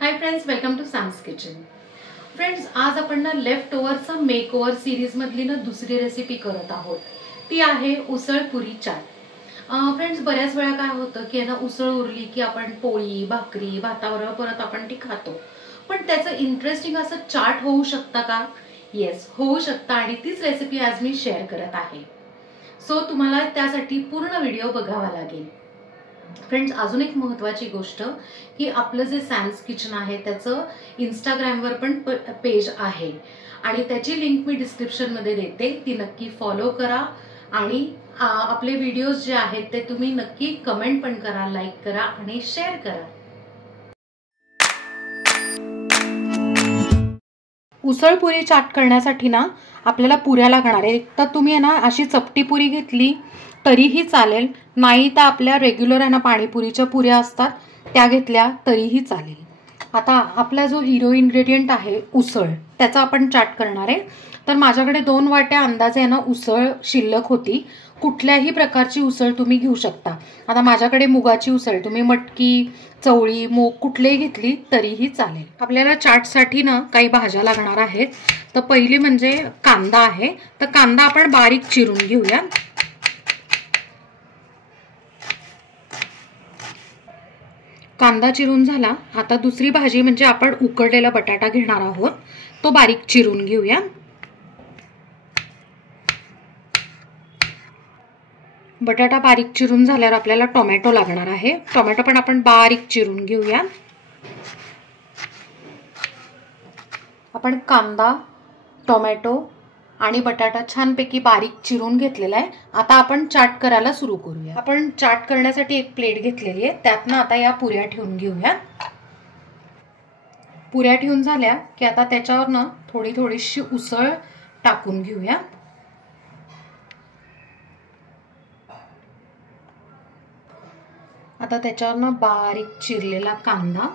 High friends, welcome to Sam's kitchen. Friends, आज आपण ना लेफ्ट ओव्हरचं मेकओव्हर सिरीज मधली ना दुसरी रेसिपी करत आहोत। ती आहे उसळ पुरी चाट। फ्रेंड्स, बऱ्याच वेळा काय होतं की ना उसळ उरली की आपण पोळी भाकरी भाताबरोबर परत आपण ती खातो, पण त्याचं इंटरेस्टिंग असं चाट होऊ शकतं का? येस, होऊ शकतं आणि तीच रेसिपी आज मी शेअर करत आहे। सो तुम्हाला त्यासाठी पूर्ण व्हिडिओ बघावा लागेल। फ्रेंड्स, अजून एक महत्त्वाची गोष्ट की आपलं जे सॅम्स किचन आहे त्याचं इंस्टाग्रामवर पण पेज आहे आणि त्याची लिंक मी डिस्क्रिप्शन मध्ये देते, ती नक्की फॉलो करा आणि आपले व्हिडिओज जे आहेत ते तुम्ही नक्की कमेंट पण करा, लाईक करा आणि शेअर करा। उसळ पुरी चाट करण्यासाठी ना आपल्याला पुऱ्या लागणार आहे। तर तुम्ही आहे ना अशी चपटी पुरी घेतली तरीही चालेल, नाही तर आपल्या रेग्युलर आहे ना पाणीपुरीच्या पुऱ्या असतात त्या घेतल्या तरीही चालेल। आता आपला जो हिरो इन्ग्रेडियंट आहे उसळ, त्याचा आपण चाट करणार आहे। तर माझ्याकडे 2 वाट्या अंदाजे आहे ना उसळ शिल्लक होती। कुठल्याही प्रकारची उसळ तुम्ही घेऊ शकता। आता माझ्याकडे मुगाची उसळ, तुम्ही मटकी चवळी मूग कुठलेही घेतली तरीही चालेल। आपल्याला चाटसाठी ना काही भाज्या लागणार आहेत। तर पहिली म्हणजे कांदा आहे, तर कांदा आपण बारीक चिरून घेऊया। कांदा चिरून झाला। आता दुसरी भाजी म्हणजे आपण उकडलेला बटाटा घेणार आहोत, तो बारीक चिरून घेऊया। बटाटा बारीक चिरून झाल्यावर आपल्याला टोमॅटो लागणार आहे, टोमॅटो पण आपण बारीक चिरून घेऊया। आपण कांदा टोमॅटो आणि बटाटा छानपैकी बारीक चिरून घेतलेला आहे। आता आपण चाट करायला सुरू करूया। आपण चाट करण्यासाठी एक प्लेट घेतलेली आहे, त्यात ना आता या पुऱ्या ठेवून घेऊया। पुऱ्या ठेवून झाल्या की आता त्याच्यावर ना थोडीशी उसळ टाकून घेऊया। आता त्याच्यावर ना बारीक चिरलेला कांदा,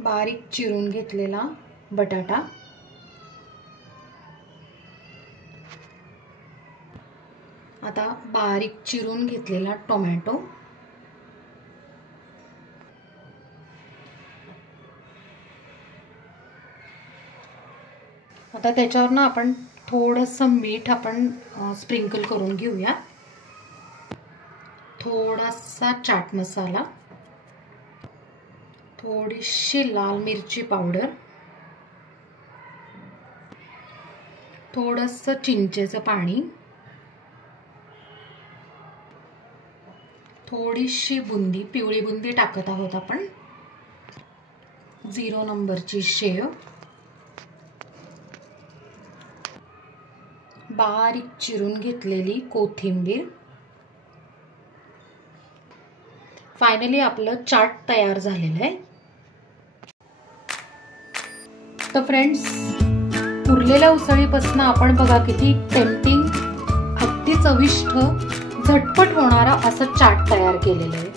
बारीक चिरून घेतलेला बटाटा, आता बारीक चिरून घेतलेला टोमॅटो, आता त्याच्यावर ना आपण थोडंसं मीठ आपण स्प्रिंकल करून घेऊया। थोडासा चाट मसाला, थोडीशी लाल मिरची पावडर, थोडंसं चिंचेचं पाणी, थोडीशी बुंदी, पिवळी बुंदी टाकत आहोत आपण, 0 नंबरची शेव, बारीक चिरून घेतलेली कोथिंबीर। फायनली आपलं चाट तयार झालेलं आहे। तर फ्रेंड्स, उरलेल्या उसळीपासून आपण बघा किती टेम्पटिंग, अगदी चविष्ट, झटपट होणारा असं चाट तयार केलेलं आहे।